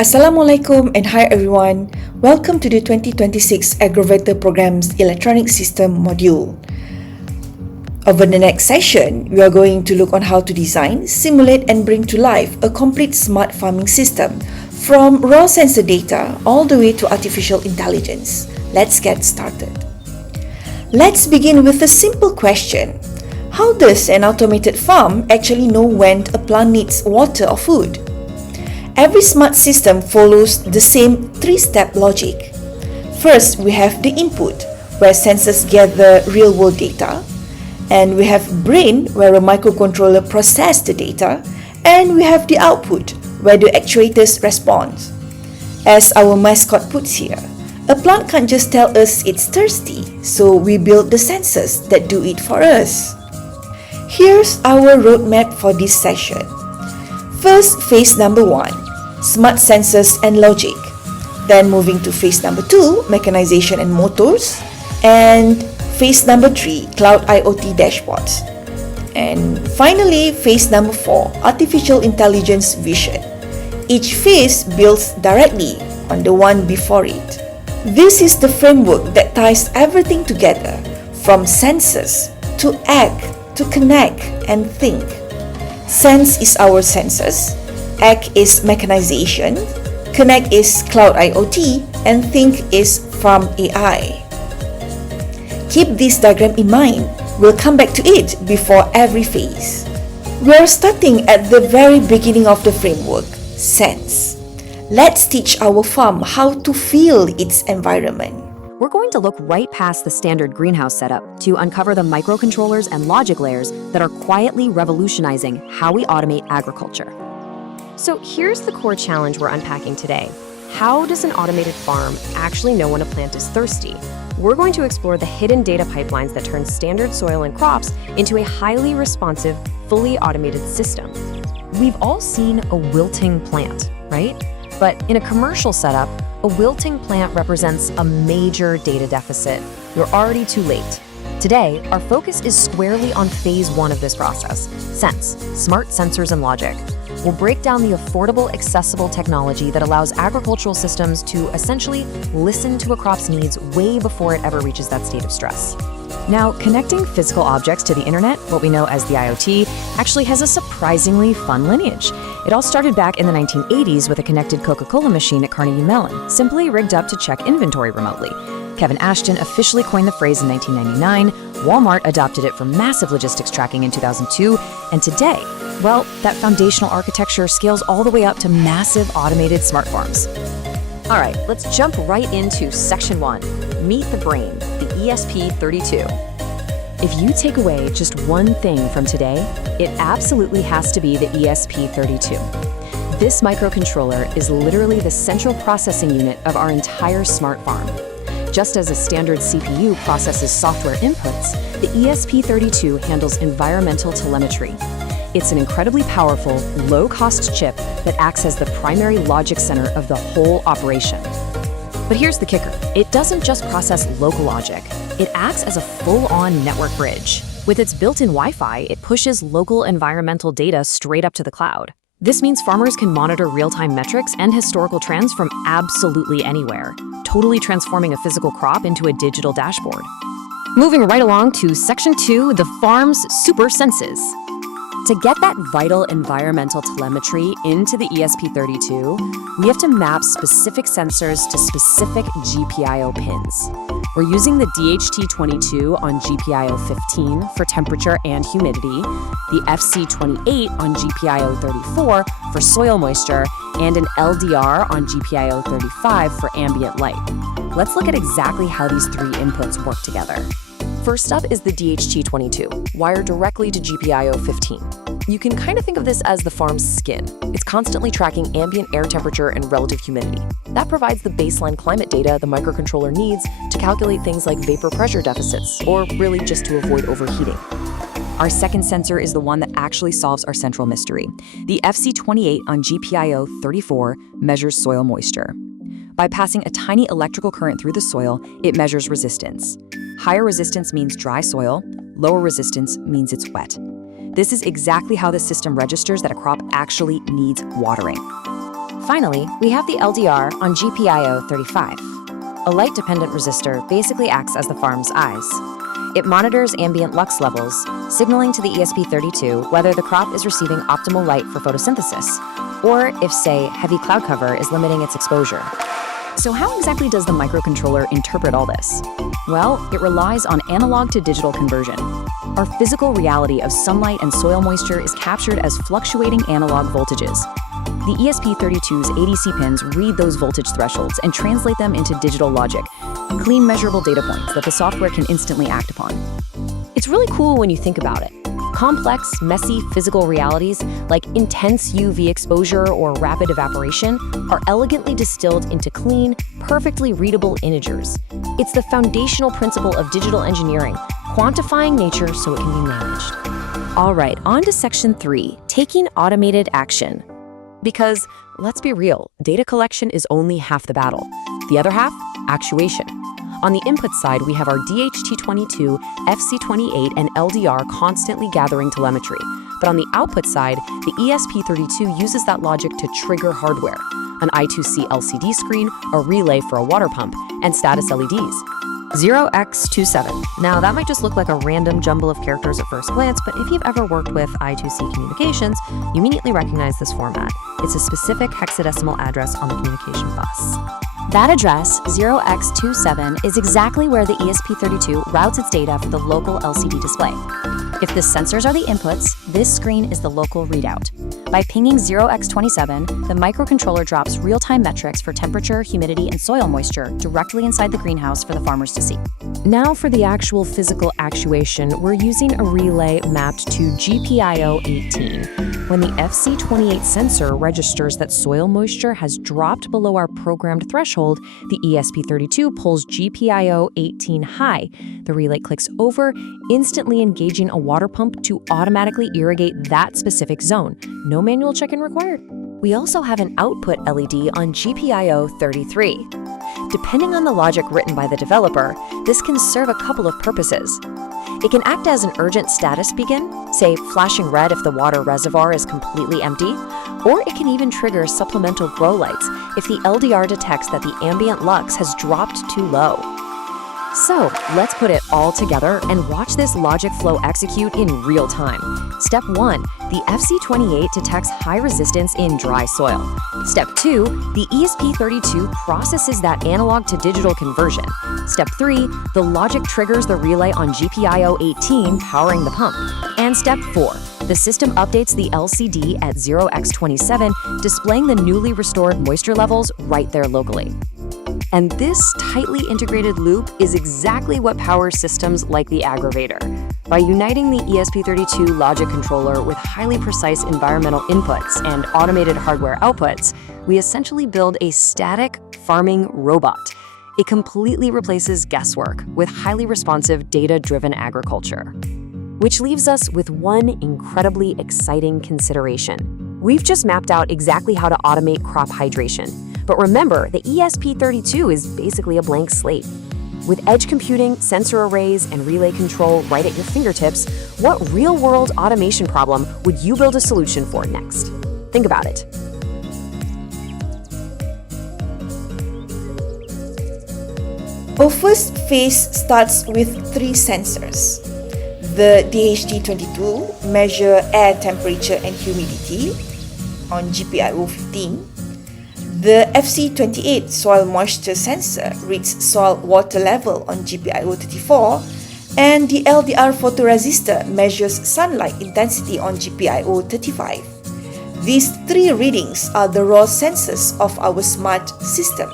Assalamualaikum and hi everyone. Welcome to the 2026 Agrovator program's Electronic System module. Over the next session, we are going to look on how to design, simulate and bring to life a complete smart farming system from raw sensor data all the way to artificial intelligence. Let's get started. Let's begin with a simple question. How does an automated farm actually know when a plant needs water or food? Every smart system follows the same three-step logic. First, we have the input, where sensors gather real-world data, and we have brain, where a microcontroller processes the data, and we have the output, where the actuators respond. As our mascot puts here, a plant can't just tell us it's thirsty, so we build the sensors that do it for us. Here's our roadmap for this session. First, phase number 1, smart sensors and logic. Then moving to phase number 2, mechanization and motors. And phase number 3, cloud IoT dashboards. And finally, phase number 4, artificial intelligence vision. Each phase builds directly on the one before it. This is the framework that ties everything together, from sensors to act, to connect and think. Sense is our sensors, act is mechanization, connect is cloud IoT, and think is farm AI. Keep this diagram in mind. We'll come back to it before every phase. We're starting at the very beginning of the framework, sense. Let's teach our farm how to feel its environment. We're going to look right past the standard greenhouse setup to uncover the microcontrollers and logic layers that are quietly revolutionizing how we automate agriculture. So here's the core challenge we're unpacking today. How does an automated farm actually know when a plant is thirsty? We're going to explore the hidden data pipelines that turn standard soil and crops into a highly responsive, fully automated system. We've all seen a wilting plant, right? But in a commercial setup, a wilting plant represents a major data deficit. You're already too late. Today, our focus is squarely on phase 1 of this process, sense, smart sensors and logic. We'll break down the affordable, accessible technology that allows agricultural systems to essentially listen to a crop's needs way before it ever reaches that state of stress. Now, connecting physical objects to the internet, what we know as the IoT, actually has a surprisingly fun lineage. It all started back in the 1980s with a connected Coca-Cola machine at Carnegie Mellon, simply rigged up to check inventory remotely. Kevin Ashton officially coined the phrase in 1999, Walmart adopted it for massive logistics tracking in 2002, and today, well, that foundational architecture scales all the way up to massive automated smart farms. All right, let's jump right into section 1, meet the brain, the ESP32. If you take away just one thing from today, it absolutely has to be the ESP32. This microcontroller is literally the central processing unit of our entire smart farm. Just as a standard CPU processes software inputs, the ESP32 handles environmental telemetry. It's an incredibly powerful, low-cost chip that acts as the primary logic center of the whole operation. But here's the kicker. It doesn't just process local logic. It acts as a full-on network bridge. With its built-in Wi-Fi, it pushes local environmental data straight up to the cloud. This means farmers can monitor real-time metrics and historical trends from absolutely anywhere, totally transforming a physical crop into a digital dashboard. Moving right along to section 2, the farm's super senses. To get that vital environmental telemetry into the ESP32, we have to map specific sensors to specific GPIO pins. We're using the DHT22 on GPIO15 for temperature and humidity, the FC28 on GPIO34 for soil moisture, and an LDR on GPIO35 for ambient light. Let's look at exactly how these three inputs work together. First up is the DHT22, wired directly to GPIO15. You can kind of think of this as the farm's skin. It's constantly tracking ambient air temperature and relative humidity. That provides the baseline climate data the microcontroller needs to calculate things like vapor pressure deficits, or really just to avoid overheating. Our second sensor is the one that actually solves our central mystery. The FC28 on GPIO34 measures soil moisture. By passing a tiny electrical current through the soil, it measures resistance. Higher resistance means dry soil, lower resistance means it's wet. This is exactly how the system registers that a crop actually needs watering. finally, we have the LDR on GPIO 35. A light-dependent resistor basically acts as the farm's eyes. It monitors ambient lux levels, signaling to the ESP32 whether the crop is receiving optimal light for photosynthesis, or if, say, heavy cloud cover is limiting its exposure. So how exactly does the microcontroller interpret all this? Well, it relies on analog to digital conversion. Our physical reality of sunlight and soil moisture is captured as fluctuating analog voltages. The ESP32's ADC pins read those voltage thresholds and translate them into digital logic, clean measurable data points that the software can instantly act upon. It's really cool when you think about it. Complex, messy physical realities like intense UV exposure or rapid evaporation are elegantly distilled into clean, perfectly readable integers. It's the foundational principle of digital engineering, quantifying nature so it can be managed. All right, on to section 3, taking automated action. Because, let's be real, data collection is only half the battle. The other half, actuation. On the input side, we have our DHT22, FC28, and LDR constantly gathering telemetry. But on the output side, the ESP32 uses that logic to trigger hardware, an I2C LCD screen, a relay for a water pump, and status LEDs. 0x27. Now, that might just look like a random jumble of characters at first glance, but if you've ever worked with I2C communications, you immediately recognize this format. It's a specific hexadecimal address on the communication bus. That address, 0x27, is exactly where the ESP32 routes its data for the local LCD display. If the sensors are the inputs, this screen is the local readout. By pinging 0x27, the microcontroller drops real-time metrics for temperature, humidity, and soil moisture directly inside the greenhouse for the farmers to see. Now for the actual physical actuation, we're using a relay mapped to GPIO 18. When the FC28 sensor registers that soil moisture has dropped below our programmed threshold, the ESP32 pulls GPIO 18 high. The relay clicks over, instantly engaging a water pump to automatically irrigate that specific zone. No manual check-in required. We also have an output LED on GPIO 33. Depending on the logic written by the developer, this can serve a couple of purposes. It can act as an urgent status beacon, say flashing red if the water reservoir is completely empty, or it can even trigger supplemental grow lights if the LDR detects that the ambient lux has dropped too low. So, let's put it all together and watch this logic flow execute in real time. Step 1, the FC28 detects high resistance in dry soil. Step 2, the ESP32 processes that analog to digital conversion. Step 3, the logic triggers the relay on GPIO 18 powering the pump. And Step 4, the system updates the LCD at 0x27, displaying the newly restored moisture levels right there locally. And this tightly integrated loop is exactly what powers systems like the Agrovator. By uniting the ESP32 logic controller with highly precise environmental inputs and automated hardware outputs, we essentially build a static farming robot. It completely replaces guesswork with highly responsive, data-driven agriculture. Which leaves us with one incredibly exciting consideration. We've just mapped out exactly how to automate crop hydration. But remember, the ESP32 is basically a blank slate. With edge computing, sensor arrays, and relay control right at your fingertips, what real-world automation problem would you build a solution for next? Think about it. Our first phase starts with 3 sensors. The DHT22 measure air temperature and humidity on GPIO 15. The FC28 soil moisture sensor reads soil water level on GPIO 34, and the LDR photoresistor measures sunlight intensity on GPIO 35. These 3 readings are the raw sensors of our smart system.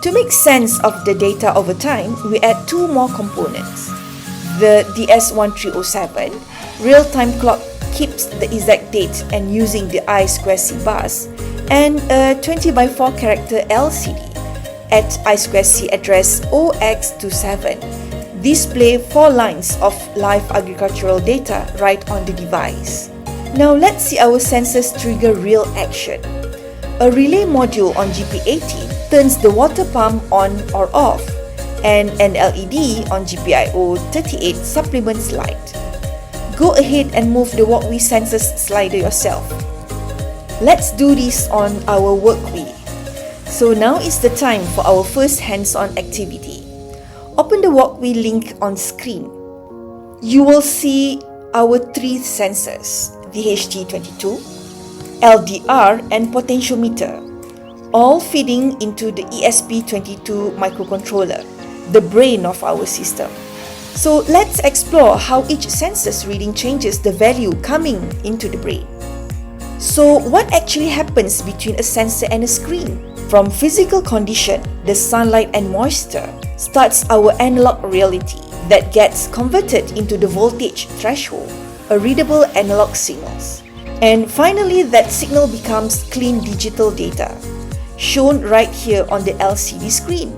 To make sense of the data over time, we add 2 more components. The DS1307 real-time clock keeps the exact date and using the I2C bus, and a 20x4 character LCD at I2C address 0x27 display 4 lines of live agricultural data right on the device. Now let's see our sensors trigger real action. A relay module on GP18 turns the water pump on or off, and an LED on GPIO 38 supplements light. Go ahead and move the walkway sensors slider yourself. Let's do this on our workway. So now is the time for our first hands-on activity. Open the walkway link on screen. You will see our three sensors, VHT22, LDR and potentiometer, all feeding into the ESP22 microcontroller, the brain of our system. So let's explore how each sensor's reading changes the value coming into the brain. So what actually happens between a sensor and a screen? From physical condition, the sunlight and moisture, starts our analog reality that gets converted into the voltage threshold, a readable analog signals. And finally, that signal becomes clean digital data, shown right here on the LCD screen.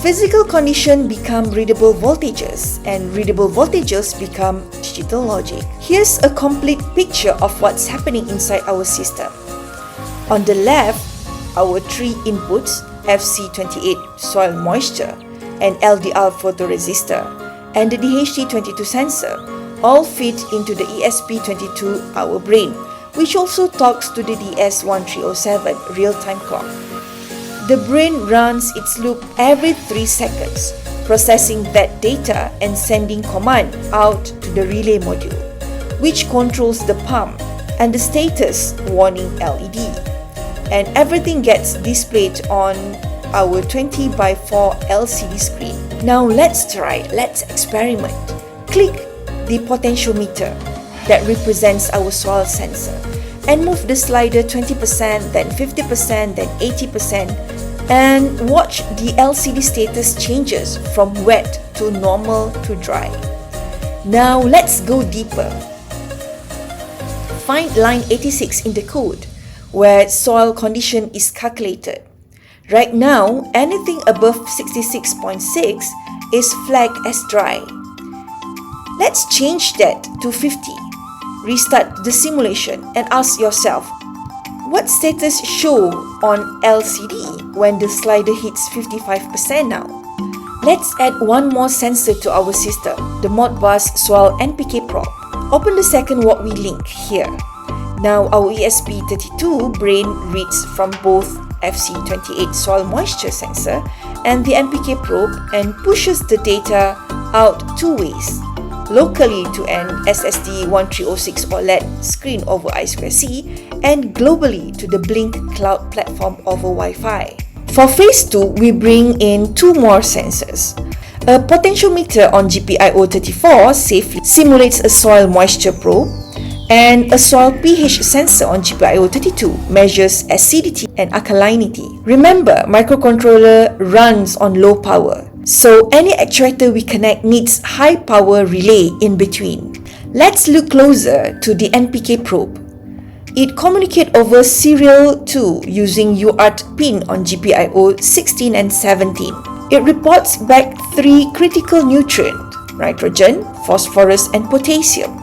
Physical condition become readable voltages, and readable voltages become digital logic. Here's a complete picture of what's happening inside our system. On the left, our three inputs, FC28 soil moisture and LDR photoresistor, and the DHT22 sensor, all feed into the ESP22, our brain, which also talks to the DS1307 real-time clock. The brain runs its loop every 3 seconds, processing that data and sending command out to the relay module, which controls the pump and the status warning LED. And everything gets displayed on our 20x4 LCD screen. Now let's experiment. Click the potentiometer that represents our soil sensor and move the slider 20%, then 50%, then 80%, and watch the LCD status changes from wet to normal to dry. Now let's go deeper. Find line 86 in the code where soil condition is calculated. Right now, anything above 66.6 is flagged as dry. Let's change that to 50. Restart the simulation and ask yourself, what status show on LCD when the slider hits 55% now? Let's add one more sensor to our system, the Modbus Soil NPK probe. Open the second walkway link here. Now our ESP32 brain reads from both FC28 soil moisture sensor and the NPK probe and pushes the data out two ways. Locally to an SSD 1306 OLED screen over I2C and globally to the Blink cloud platform over Wi-Fi. For phase 2, we bring in two more sensors. A potentiometer on GPIO34 safely simulates a soil moisture probe, and a soil pH sensor on GPIO32 measures acidity and alkalinity. Remember, microcontroller runs on low power, so any actuator we connect needs high power relay in between. Let's look closer to the NPK probe. It communicates over serial 2 using UART pin on GPIO 16 and 17. It reports back 3 critical nutrients, nitrogen, phosphorus and potassium,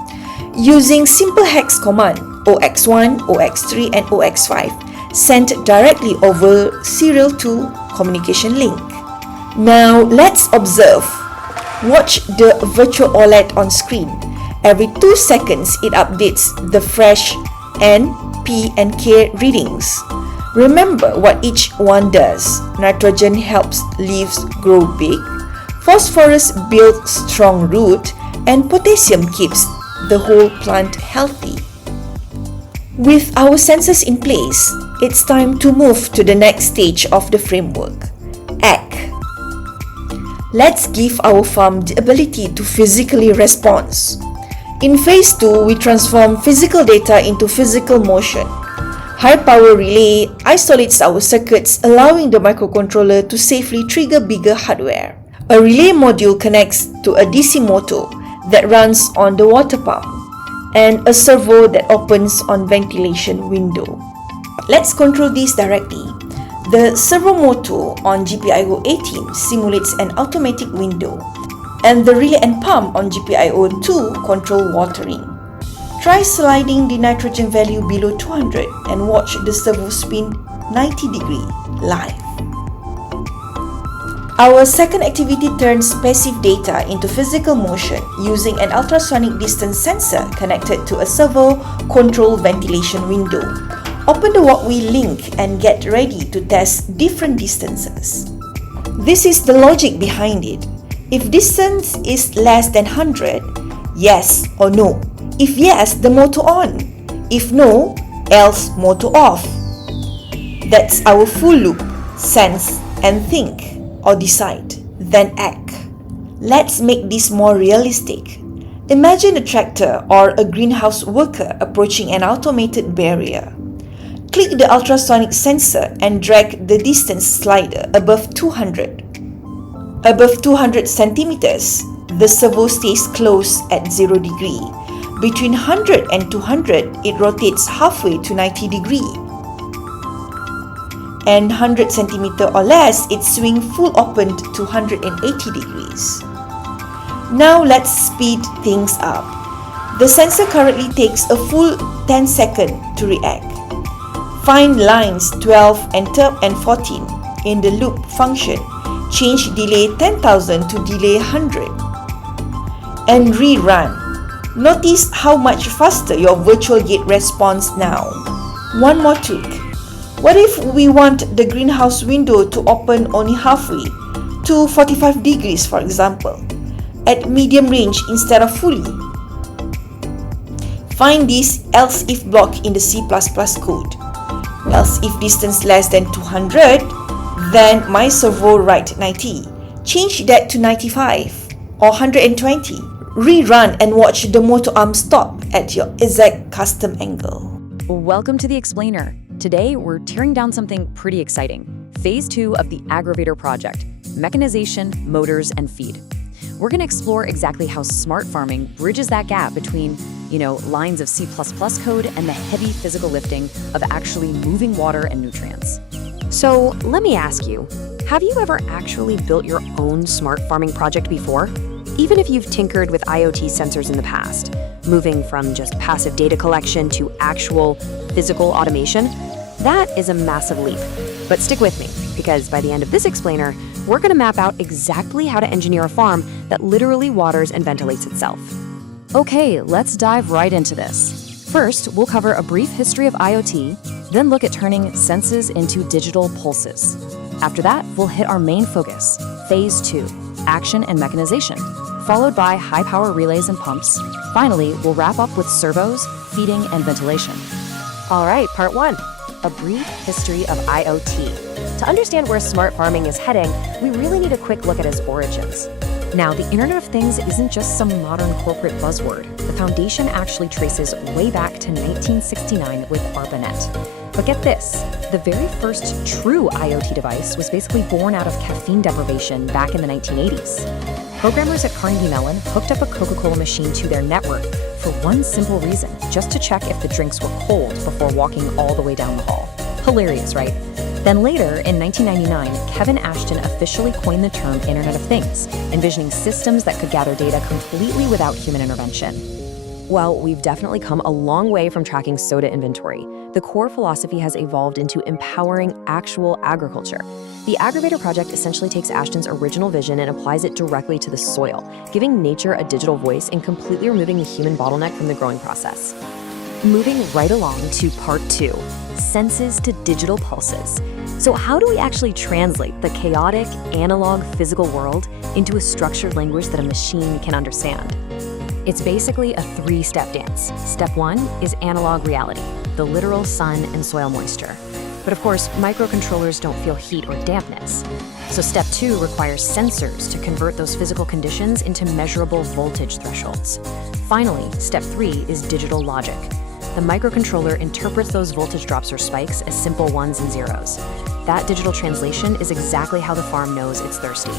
using simple hex command OX1, OX3 and OX5 sent directly over serial 2 communication link. Now let's observe. Watch the virtual OLED on screen. Every 2 seconds it updates the fresh N, P and K readings. Remember what each one does. Nitrogen helps leaves grow big, phosphorus builds strong root, and potassium keeps the whole plant healthy. With our sensors in place, it's time to move to the next stage of the framework, ACT. Let's give our farm the ability to physically respond. In phase 2, we transform physical data into physical motion. High power relay isolates our circuits, allowing the microcontroller to safely trigger bigger hardware. A relay module connects to a DC motor that runs on the water pump and a servo that opens on ventilation window. Let's control this directly. The servo motor on GPIO 18 simulates an automatic window, and the relay and pump on GPIO 2 control watering. Try sliding the nitrogen value below 200 and watch the servo spin 90 degrees live. Our second activity turns passive data into physical motion using an ultrasonic distance sensor connected to a servo control ventilation window. Open the walkway link and get ready to test different distances. This is the logic behind it. If distance is less than 100, yes or no. If yes, the motor on. If no, else motor off. That's our full loop. Sense and think or decide, then act. Let's make this more realistic. Imagine a tractor or a greenhouse worker approaching an automated barrier. Click the ultrasonic sensor and drag the distance slider above 200. Above 200 centimeters, the servo stays close at 0 degree. Between 100 and 200, it rotates halfway to 90 degree. And 100 centimeter or less, it swings full open to 180 degrees. Now let's speed things up. The sensor currently takes a full 10 seconds to react. Find lines 12 and 14 in the loop function. Change delay 10,000 to delay 100. And rerun. Notice how much faster your virtual gate responds now. One more tweak. What if we want the greenhouse window to open only halfway, to 45 degrees for example, at medium range instead of fully? Find this else if block in the C++ code. Else if distance less than 200, then my servo write 90. Change that to 95 or 120. Rerun and watch the motor arm stop at your exact custom angle. Welcome to the Explainer. Today, we're tearing down something pretty exciting. Phase 2 of the Agrovator project, mechanization, motors, and feed. We're going to explore exactly how smart farming bridges that gap between, lines of C++ code and the heavy physical lifting of actually moving water and nutrients. So let me ask you, have you ever actually built your own smart farming project before? Even if you've tinkered with IoT sensors in the past, moving from just passive data collection to actual physical automation, that is a massive leap. But stick with me, because by the end of this explainer, we're going to map out exactly how to engineer a farm that literally waters and ventilates itself. Okay, let's dive right into this. First, we'll cover a brief history of IoT, then look at turning senses into digital pulses. After that, we'll hit our main focus, Phase 2, action and mechanization, followed by high-power relays and pumps. Finally, we'll wrap up with servos, feeding, and ventilation. All right, part 1, a brief history of IoT. To understand where smart farming is heading, we really need a quick look at its origins. Now, the Internet of Things isn't just some modern corporate buzzword. The foundation actually traces way back to 1969 with ARPANET. But get this, the very first true IoT device was basically born out of caffeine deprivation back in the 1980s. Programmers at Carnegie Mellon hooked up a Coca-Cola machine to their network for one simple reason, just to check if the drinks were cold before walking all the way down the hall. Hilarious, right? Then later, in 1999, Kevin Ashton officially coined the term Internet of Things, envisioning systems that could gather data completely without human intervention. While we've definitely come a long way from tracking soda inventory, the core philosophy has evolved into empowering actual agriculture. The Agrovator project essentially takes Ashton's original vision and applies it directly to the soil, giving nature a digital voice and completely removing the human bottleneck from the growing process. Moving right along to part 2, senses to digital pulses. So how do we actually translate the chaotic, analog, physical world into a structured language that a machine can understand? It's basically a 3-step dance. Step 1 is analog reality, the literal sun and soil moisture. But of course, microcontrollers don't feel heat or dampness. So step 2 requires sensors to convert those physical conditions into measurable voltage thresholds. Finally, step 3 is digital logic. The microcontroller interprets those voltage drops or spikes as simple ones and zeros. That digital translation is exactly how the farm knows it's thirsty.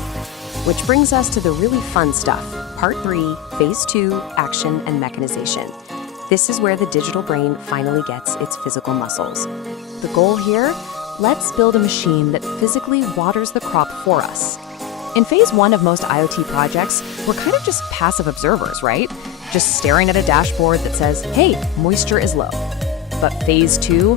Which brings us to the really fun stuff, part 3, phase 2, action and mechanization. This is where the digital brain finally gets its physical muscles. The goal here? Let's build a machine that physically waters the crop for us. In phase 1 of most IoT projects, we're kind of just passive observers, right? Just staring at a dashboard that says, hey, moisture is low. But phase 2,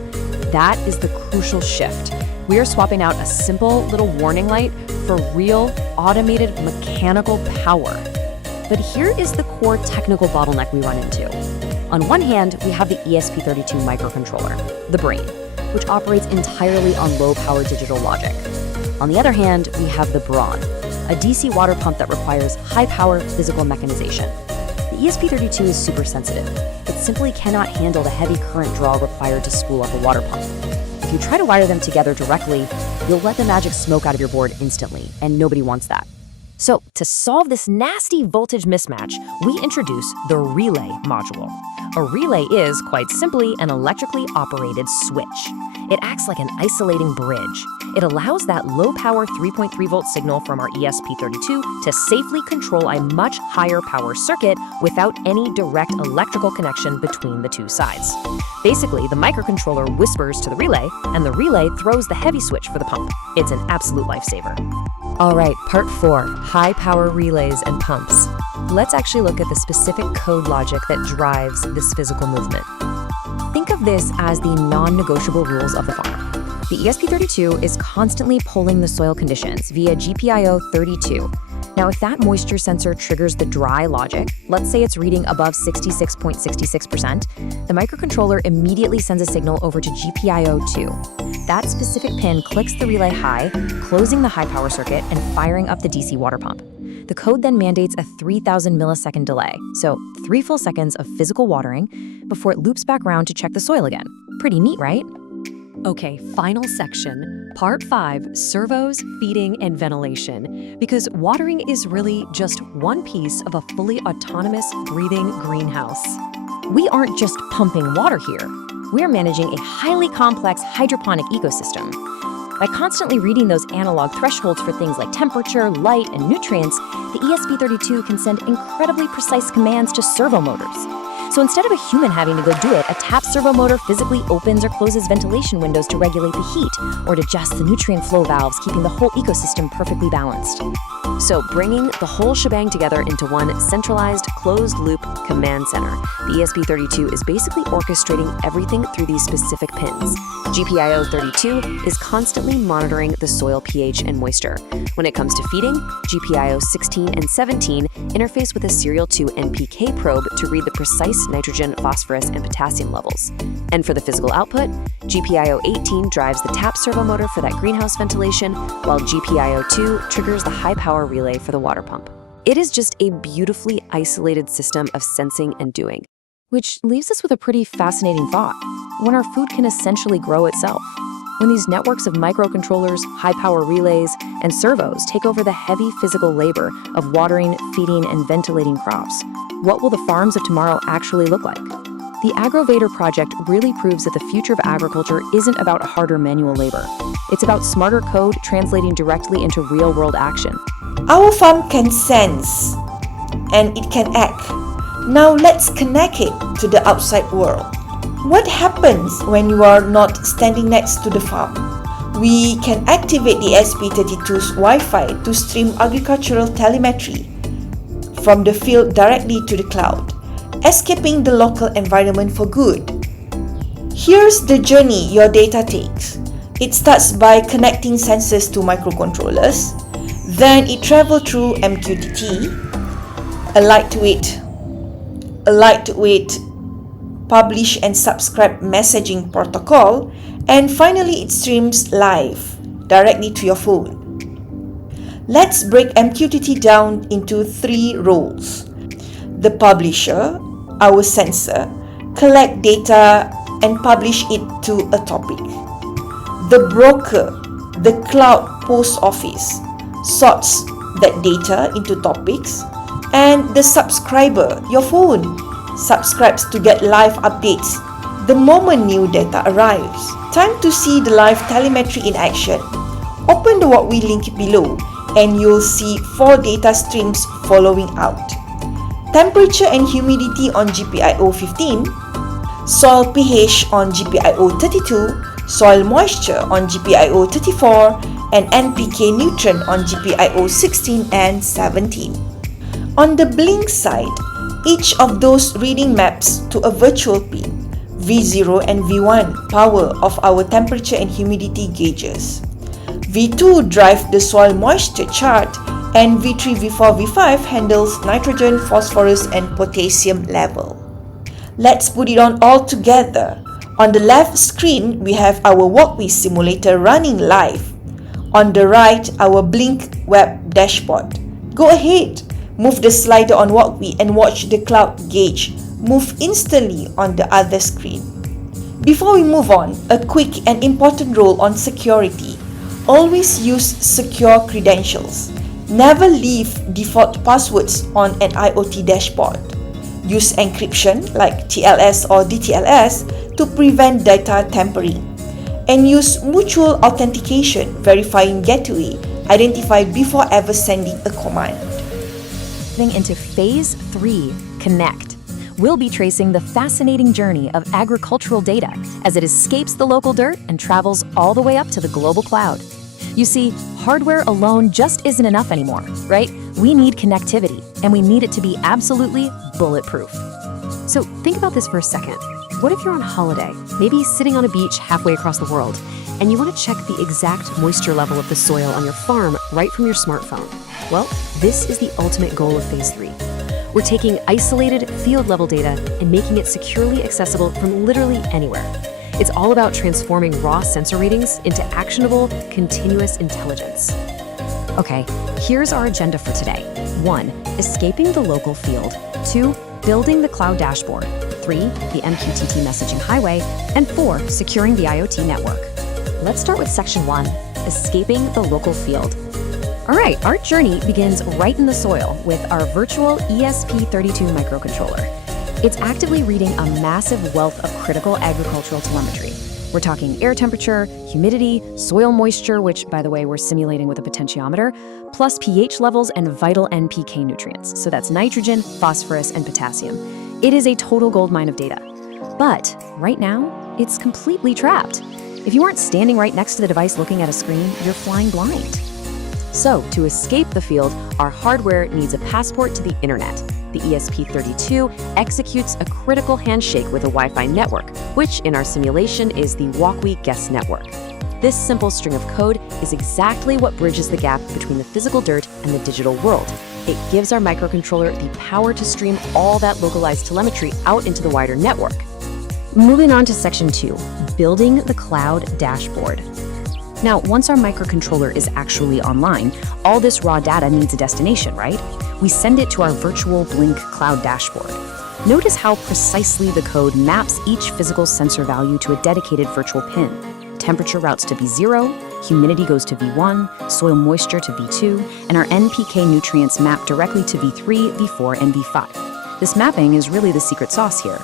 that is the crucial shift. We are swapping out a simple little warning light for real, automated mechanical power. But here is the core technical bottleneck we run into. On one hand, we have the ESP32 microcontroller, the brain. which operates entirely on low-power digital logic. On the other hand, we have the Brawn, a DC water pump that requires high-power physical mechanization. The ESP32 is super sensitive. It simply cannot handle the heavy current draw required to spool up a water pump. If you try to wire them together directly, you'll let the magic smoke out of your board instantly, and nobody wants that. So, to solve this nasty voltage mismatch, we introduce the relay module. A relay is, quite simply, an electrically operated switch. It acts like an isolating bridge. It allows that low-power 3.3 volt signal from our ESP32 to safely control a much higher power circuit without any direct electrical connection between the two sides. Basically, the microcontroller whispers to the relay, and the relay throws the heavy switch for the pump. It's an absolute lifesaver. All right, part 4, high-power relays and pumps. Let's actually look at the specific code logic that drives this physical movement. Think of this as the non-negotiable rules of the farm. The ESP32 is constantly polling the soil conditions via GPIO 32. Now, if that moisture sensor triggers the dry logic, let's say it's reading above 66.66%, the microcontroller immediately sends a signal over to GPIO 2. That specific pin clicks the relay high, closing the high power circuit and firing up the DC water pump. The code then mandates a 3,000 millisecond delay, so 3 full seconds of physical watering before it loops back around to check the soil again. Pretty neat, right? Okay, final section, part 5, servos, feeding, and ventilation, because watering is really just one piece of a fully autonomous, breathing greenhouse. We aren't just pumping water here. We're managing a highly complex hydroponic ecosystem. By constantly reading those analog thresholds for things like temperature, light, and nutrients, the ESP32 can send incredibly precise commands to servo motors. So instead of a human having to go do it, a tap servo motor physically opens or closes ventilation windows to regulate the heat or to adjust the nutrient flow valves, keeping the whole ecosystem perfectly balanced. So bringing the whole shebang together into one centralized, closed-loop command center, the ESP32 is basically orchestrating everything through these specific pins. GPIO 32 is constantly monitoring the soil pH and moisture. When it comes to feeding, GPIO 16 and 17 interface with a serial 2 NPK probe to read the precise nitrogen, phosphorus, and potassium levels. And for the physical output, GPIO 18 drives the tap servo motor for that greenhouse ventilation, while GPIO 2 triggers the high-power relay for the water pump. It is just a beautifully isolated system of sensing and doing, which leaves us with a pretty fascinating thought. When our food can essentially grow itself, when these networks of microcontrollers, high-power relays, and servos take over the heavy physical labor of watering, feeding, and ventilating crops, what will the farms of tomorrow actually look like? The Agrovator project really proves that the future of agriculture isn't about harder manual labor. It's about smarter code translating directly into real-world action. Our farm can sense and it can act. Now let's connect it to the outside world. What happens when you are not standing next to the farm? We can activate the ESP32's Wi-Fi to stream agricultural telemetry from the field directly to the cloud, escaping the local environment for good. Here's the journey your data takes. It starts by connecting sensors to microcontrollers, then it travels through MQTT, a lightweight publish and subscribe messaging protocol, and finally it streams live directly to your phone. Let's break MQTT down into 3 roles. The publisher, our sensor, collect data and publish it to a topic. The broker, the cloud post office, sorts that data into topics, and the subscriber, your phone, subscribes to get live updates the moment new data arrives. Time to see the live telemetry in action. Open the What We link below and you'll see 4 data streams following out. Temperature and humidity on GPIO 15, soil pH on GPIO 32, soil moisture on GPIO 34, and NPK nutrient on GPIO 16 and 17. On the blink side, each of those reading maps to a virtual pin, V0 and V1 power of our temperature and humidity gauges. V2 drive the soil moisture chart, and V3, V4, V5 handles nitrogen, phosphorus, and potassium level. Let's put it on all together. On the left screen, we have our walkway simulator running live. On the right, our Blink web dashboard. Go ahead, move the slider on walkway and watch the cloud gauge move instantly on the other screen. Before we move on, a quick and important rule on security. Always use secure credentials. Never leave default passwords on an IoT dashboard. Use encryption like TLS or DTLS to prevent data tampering. And use mutual authentication, verifying gateway identified before ever sending a command. Moving into Phase 3, Connect. We'll be tracing the fascinating journey of agricultural data as it escapes the local dirt and travels all the way up to the global cloud. You see, hardware alone just isn't enough anymore, right? We need connectivity, and we need it to be absolutely bulletproof. So think about this for a second. What if you're on holiday, maybe sitting on a beach halfway across the world, and you want to check the exact moisture level of the soil on your farm right from your smartphone? Well, this is the ultimate goal of Phase 3. We're taking isolated field-level data and making it securely accessible from literally anywhere. It's all about transforming raw sensor readings into actionable, continuous intelligence. Okay, here's our agenda for today. 1. Escaping the local field. 2. Building the cloud dashboard. 3. The MQTT messaging highway. And 4. Securing the IoT network. Let's start with Section 1, Escaping the local field. All right, our journey begins right in the soil with our virtual ESP32 microcontroller. It's actively reading a massive wealth of critical agricultural telemetry. We're talking air temperature, humidity, soil moisture, which, by the way, we're simulating with a potentiometer, plus pH levels and vital NPK nutrients. So that's nitrogen, phosphorus, and potassium. It is a total goldmine of data. But right now, it's completely trapped. If you aren't standing right next to the device looking at a screen, you're flying blind. So, to escape the field, our hardware needs a passport to the internet. The ESP32 executes a critical handshake with a Wi-Fi network, which in our simulation is the Walkway Guest Network. This simple string of code is exactly what bridges the gap between the physical dirt and the digital world. It gives our microcontroller the power to stream all that localized telemetry out into the wider network. Moving on to Section 2, Building the Cloud Dashboard. Now, once our microcontroller is actually online, all this raw data needs a destination, right? We send it to our virtual Blink cloud dashboard. Notice how precisely the code maps each physical sensor value to a dedicated virtual pin. Temperature routes to V0, humidity goes to V1, soil moisture to V2, and our NPK nutrients map directly to V3, V4, and V5. This mapping is really the secret sauce here.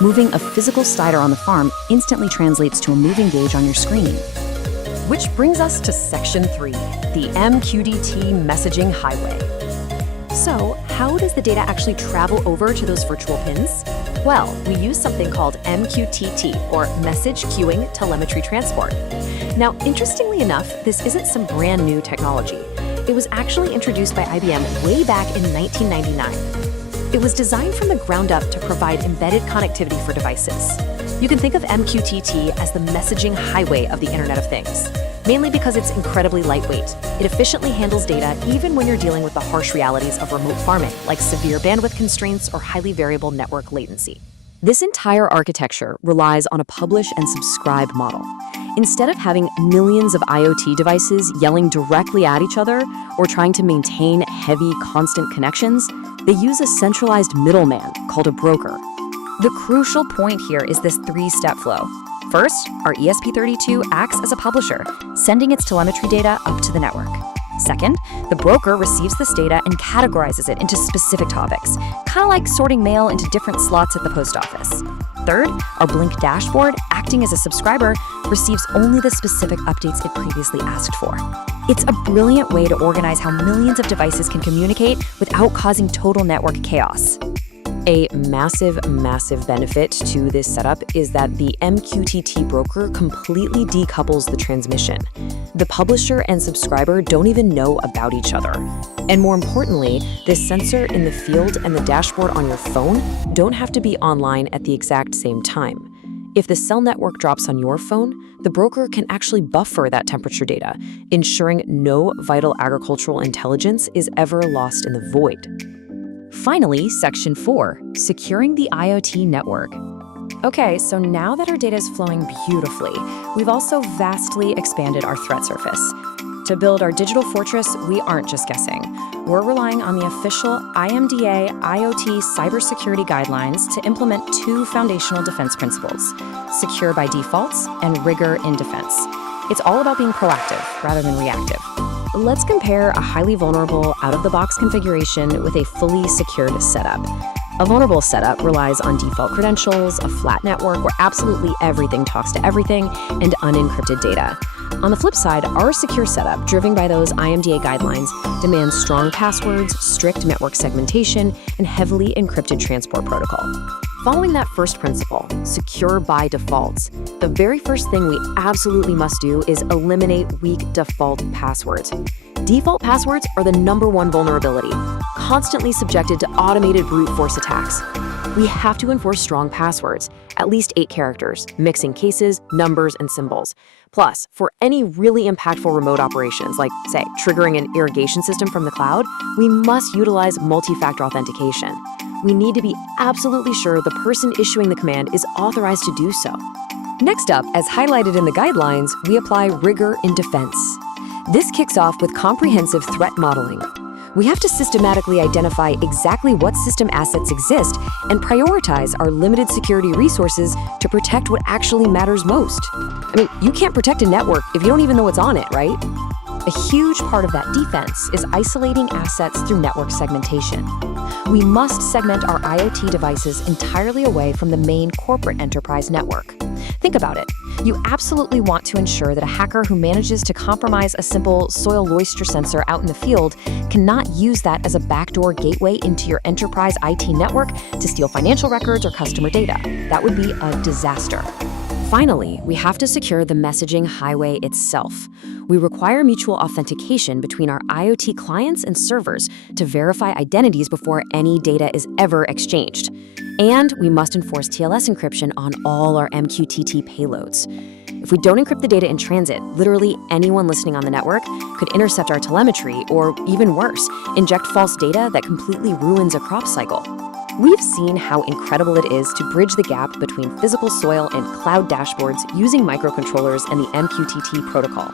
Moving a physical slider on the farm instantly translates to a moving gauge on your screen. Which brings us to Section 3, the MQTT messaging highway. So, how does the data actually travel over to those virtual pins? Well, we use something called MQTT, or Message Queuing Telemetry Transport. Now, interestingly enough, this isn't some brand new technology. It was actually introduced by IBM way back in 1999. It was designed from the ground up to provide embedded connectivity for devices. You can think of MQTT as the messaging highway of the Internet of Things, mainly because it's incredibly lightweight. It efficiently handles data even when you're dealing with the harsh realities of remote farming, like severe bandwidth constraints or highly variable network latency. This entire architecture relies on a publish and subscribe model. Instead of having millions of IoT devices yelling directly at each other or trying to maintain heavy, constant connections, they use a centralized middleman called a broker. The crucial point here is this three-step flow. First, our ESP32 acts as a publisher, sending its telemetry data up to the network. Second, the broker receives this data and categorizes it into specific topics, kind of like sorting mail into different slots at the post office. Third, our Blink dashboard, acting as a subscriber, receives only the specific updates it previously asked for. It's a brilliant way to organize how millions of devices can communicate without causing total network chaos. A massive benefit to this setup is that the MQTT broker completely decouples the transmission. The publisher and subscriber don't even know about each other. And more importantly, this sensor in the field and the dashboard on your phone don't have to be online at the exact same time. If the cell network drops on your phone, the broker can actually buffer that temperature data, ensuring no vital agricultural intelligence is ever lost in the void. Finally, Section 4, Securing the IoT Network. Okay, so now that our data is flowing beautifully, we've also vastly expanded our threat surface. To build our digital fortress, we aren't just guessing. We're relying on the official IMDA IoT cybersecurity guidelines to implement two foundational defense principles: secure by defaults and rigor in defense. It's all about being proactive rather than reactive. Let's compare a highly vulnerable out-of-the-box configuration with a fully secured setup. A vulnerable setup relies on default credentials, a flat network where absolutely everything talks to everything, and unencrypted data. On the flip side, our secure setup, driven by those IMDA guidelines, demands strong passwords, strict network segmentation, and heavily encrypted transport protocol. Following that first principle, secure by defaults, the very first thing we absolutely must do is eliminate weak default passwords. Default passwords are the #1 vulnerability, constantly subjected to automated brute force attacks. We have to enforce strong passwords, at least 8 characters, mixing cases, numbers, and symbols. Plus, for any really impactful remote operations, like, say, triggering an irrigation system from the cloud, we must utilize multi-factor authentication. We need to be absolutely sure the person issuing the command is authorized to do so. Next up, as highlighted in the guidelines, we apply rigor in defense. This kicks off with comprehensive threat modeling. We have to systematically identify exactly what system assets exist and prioritize our limited security resources to protect what actually matters most. I mean, you can't protect a network if you don't even know what's on it, right? A huge part of that defense is isolating assets through network segmentation. We must segment our IoT devices entirely away from the main corporate enterprise network. Think about it. You absolutely want to ensure that a hacker who manages to compromise a simple soil moisture sensor out in the field cannot use that as a backdoor gateway into your enterprise IT network to steal financial records or customer data. That would be a disaster. Finally, we have to secure the messaging highway itself. We require mutual authentication between our IoT clients and servers to verify identities before any data is ever exchanged. And we must enforce TLS encryption on all our MQTT payloads. If we don't encrypt the data in transit, literally anyone listening on the network could intercept our telemetry or, even worse, inject false data that completely ruins a crop cycle. We've seen how incredible it is to bridge the gap between physical soil and cloud dashboards using microcontrollers and the MQTT protocol.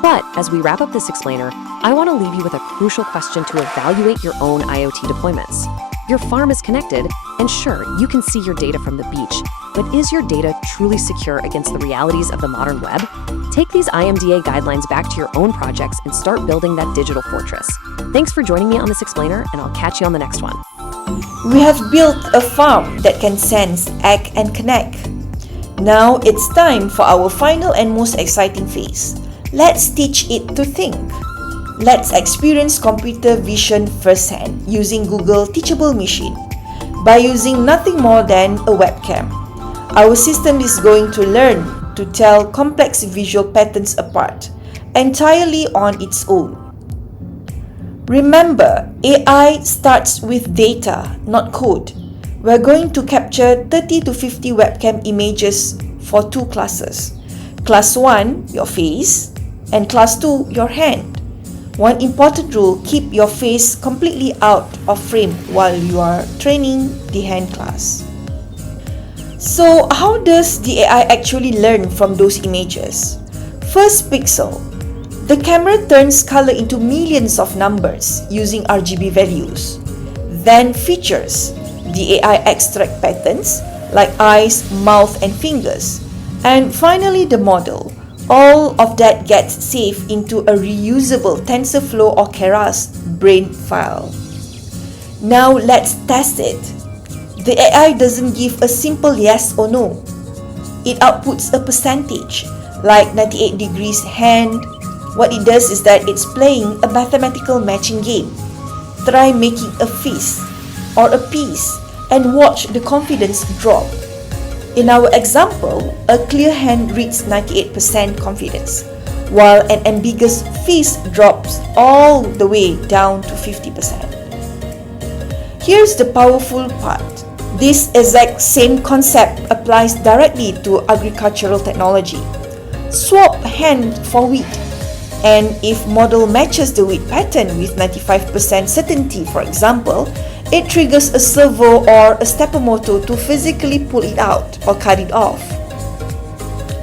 But as we wrap up this explainer, I want to leave you with a crucial question to evaluate your own IoT deployments. Your farm is connected, and sure, you can see your data from the beach, but is your data truly secure against the realities of the modern web? Take these IMDA guidelines back to your own projects and start building that digital fortress. Thanks for joining me on this explainer, and I'll catch you on the next one. We have built a farm that can sense, act, and connect. Now it's time for our final and most exciting phase. Let's teach it to think. Let's experience computer vision firsthand using Google Teachable Machine. By using nothing more than a webcam, our system is going to learn to tell complex visual patterns apart entirely on its own. Remember, AI starts with data, not code. We're going to capture 30 to 50 webcam images for 2 classes. Class 1, your face, and Class 2, your hand. One important rule, keep your face completely out of frame while you are training the hand class. So, how does the AI actually learn from those images? First pixel. The camera turns color into millions of numbers using RGB values. Then features. The AI extract patterns like eyes, mouth, and fingers. And finally the model. All of that gets saved into a reusable TensorFlow or Keras brain file. Now let's test it. The AI doesn't give a simple yes or no. It outputs a percentage, like 98 degrees hand. What it does is that it's playing a mathematical matching game. Try making a fist or a piece and watch the confidence drop. In our example, a clear hand reads 98% confidence, while an ambiguous fist drops all the way down to 50%. Here's the powerful part. This exact same concept applies directly to agricultural technology. Swap hand for wheat, and if model matches the wheat pattern with 95% certainty, for example, It triggers a servo or a stepper motor to physically pull it out or cut it off.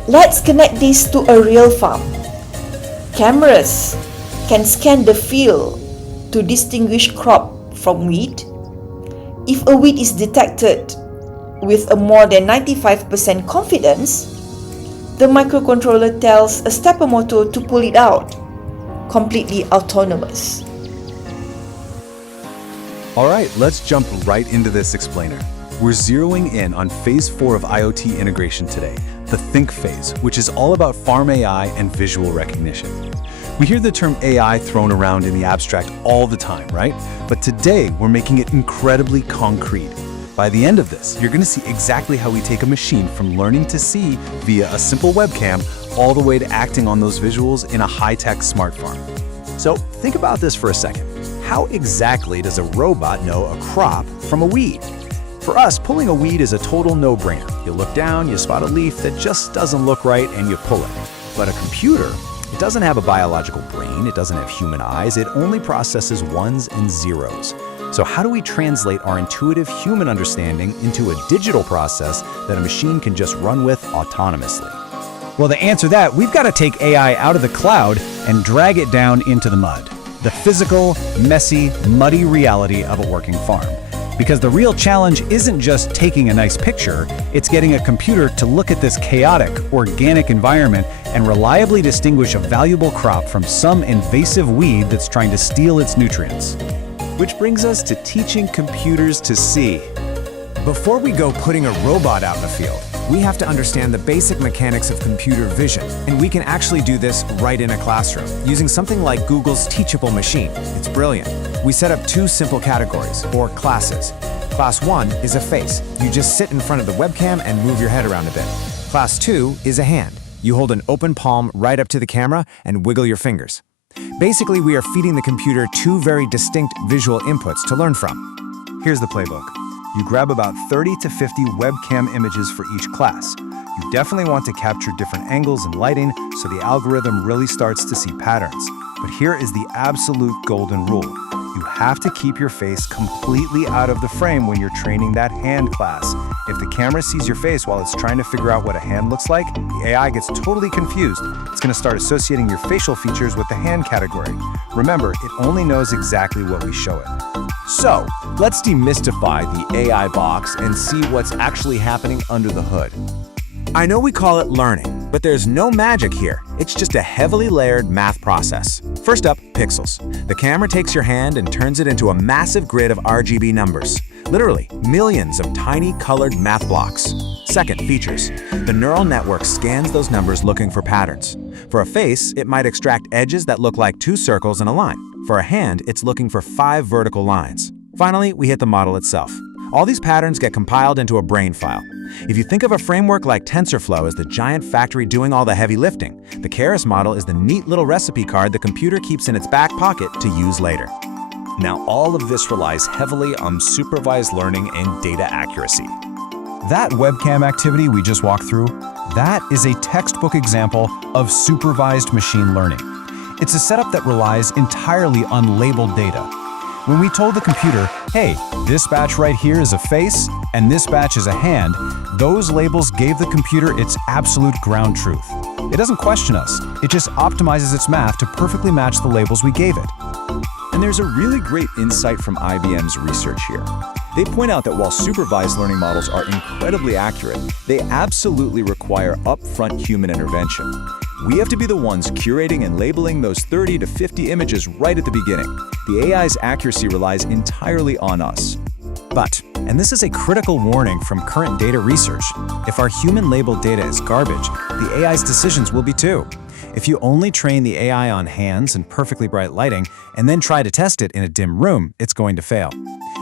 Let's connect this to a real farm. Cameras can scan the field to distinguish crop from weed. If a weed is detected with a more than 95% confidence, the microcontroller tells a stepper motor to pull it out, completely autonomous. Alright, let's jump right into this explainer. We're zeroing in on phase 4 of IoT integration today, the think phase, which is all about farm AI and visual recognition. We hear the term AI thrown around in the abstract all the time, right? But today, we're making it incredibly concrete. By the end of this, you're going to see exactly how we take a machine from learning to see via a simple webcam all the way to acting on those visuals in a high-tech smart farm. So think about this for a second. How exactly does a robot know a crop from a weed? For us, pulling a weed is a total no-brainer. You look down, you spot a leaf that just doesn't look right, and you pull it. But a computer, it doesn't have a biological brain, it doesn't have human eyes, it only processes ones and zeros. So how do we translate our intuitive human understanding into a digital process that a machine can just run with autonomously? Well, to answer that, we've got to take AI out of the cloud and drag it down into the mud. The physical, messy, muddy reality of a working farm. Because the real challenge isn't just taking a nice picture, it's getting a computer to look at this chaotic, organic environment and reliably distinguish a valuable crop from some invasive weed that's trying to steal its nutrients. Which brings us to teaching computers to see. Before we go putting a robot out in the field, we have to understand the basic mechanics of computer vision, and we can actually do this right in a classroom, using something like Google's Teachable Machine. It's brilliant. We set up 2 simple categories, or classes. Class 1 is a face. You just sit in front of the webcam and move your head around a bit. Class 2 is a hand. You hold an open palm right up to the camera and wiggle your fingers. Basically, we are feeding the computer 2 very distinct visual inputs to learn from. Here's the playbook. You grab about 30 to 50 webcam images for each class. You definitely want to capture different angles and lighting so the algorithm really starts to see patterns. But here is the absolute golden rule. You have to keep your face completely out of the frame when you're training that hand class. If the camera sees your face while it's trying to figure out what a hand looks like, the AI gets totally confused. It's going to start associating your facial features with the hand category. Remember, it only knows exactly what we show it. So, let's demystify the AI box and see what's actually happening under the hood. I know we call it learning, but there's no magic here. It's just a heavily layered math process. First up, pixels. The camera takes your hand and turns it into a massive grid of RGB numbers. Literally, millions of tiny colored math blocks. Second, features. The neural network scans those numbers looking for patterns. For a face, it might extract edges that look like 2 circles and a line. For a hand, it's looking for 5 vertical lines. Finally, we hit the model itself. All these patterns get compiled into a brain file. If you think of a framework like TensorFlow as the giant factory doing all the heavy lifting, the Keras model is the neat little recipe card the computer keeps in its back pocket to use later. Now, all of this relies heavily on supervised learning and data accuracy. That webcam activity we just walked through, that is a textbook example of supervised machine learning. It's a setup that relies entirely on labeled data. When we told the computer, hey, this batch right here is a face, and this batch is a hand, those labels gave the computer its absolute ground truth. It doesn't question us, it just optimizes its math to perfectly match the labels we gave it. And there's a really great insight from IBM's research here. They point out that while supervised learning models are incredibly accurate, they absolutely require upfront human intervention. We have to be the ones curating and labeling those 30 to 50 images right at the beginning. The AI's accuracy relies entirely on us. But, and this is a critical warning from current data research, if our human-labeled data is garbage, the AI's decisions will be too. If you only train the AI on hands and perfectly bright lighting, and then try to test it in a dim room, it's going to fail.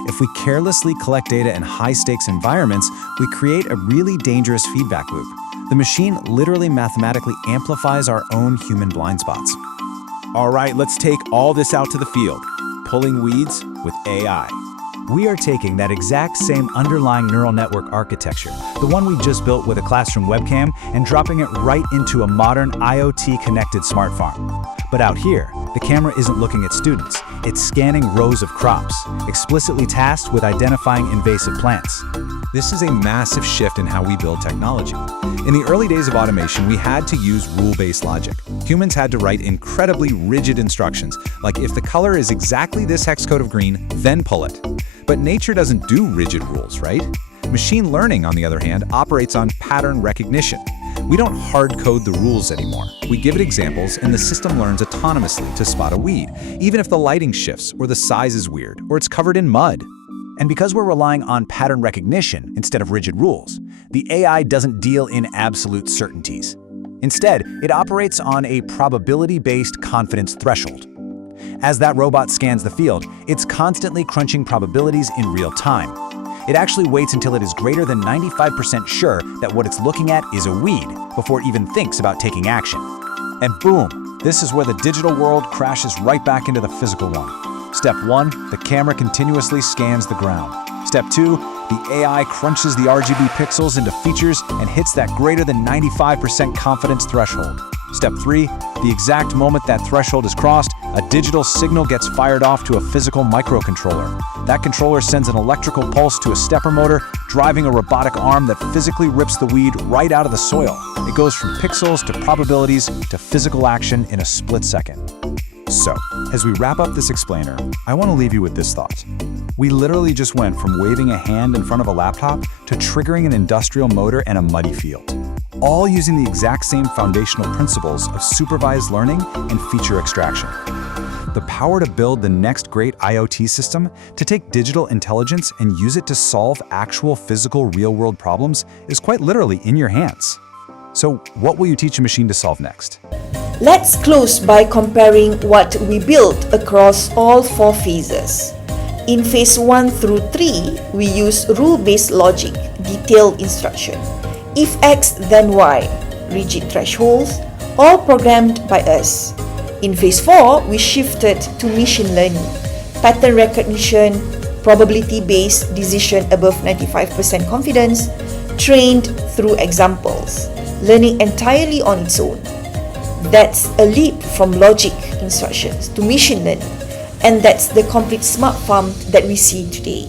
If we carelessly collect data in high-stakes environments, we create a really dangerous feedback loop. The machine literally mathematically amplifies our own human blind spots. All right, let's take all this out to the field. Pulling weeds with AI. We are taking that exact same underlying neural network architecture, the one we just built with a classroom webcam, and dropping it right into a modern IoT-connected smart farm. But out here, the camera isn't looking at students. It's scanning rows of crops, explicitly tasked with identifying invasive plants. This is a massive shift in how we build technology. In the early days of automation, we had to use rule-based logic. Humans had to write incredibly rigid instructions, like if the color is exactly this hex code of green, then pull it. But nature doesn't do rigid rules, right? Machine learning, on the other hand, operates on pattern recognition. We don't hard code the rules anymore. We give it examples and the system learns autonomously to spot a weed, even if the lighting shifts or the size is weird or it's covered in mud. And because we're relying on pattern recognition instead of rigid rules, the AI doesn't deal in absolute certainties. Instead, it operates on a probability-based confidence threshold. As that robot scans the field, it's constantly crunching probabilities in real time. It actually waits until it is greater than 95% sure that what it's looking at is a weed before it even thinks about taking action. And boom, this is where the digital world crashes right back into the physical one. Step 1, the camera continuously scans the ground. Step 2, the AI crunches the RGB pixels into features and hits that greater than 95% confidence threshold. Step 3, the exact moment that threshold is crossed, a digital signal gets fired off to a physical microcontroller. That controller sends an electrical pulse to a stepper motor, driving a robotic arm that physically rips the weed right out of the soil. It goes from pixels to probabilities to physical action in a split second. So, as we wrap up this explainer, I want to leave you with this thought. We literally just went from waving a hand in front of a laptop to triggering an industrial motor and a muddy field, all using the exact same foundational principles of supervised learning and feature extraction. The power to build the next great IoT system, to take digital intelligence and use it to solve actual physical real-world problems, is quite literally in your hands. So, what will you teach a machine to solve next? Let's close by comparing what we built across all 4 phases. In phase 1 through 3, we use rule-based logic, detailed instruction. If X, then Y, rigid thresholds, all programmed by us. In phase 4, we shifted to machine learning, pattern recognition, probability-based decision above 95% confidence, trained through examples, learning entirely on its own. That's a leap from logic instructions to machine learning, and that's the complete smart farm that we see today.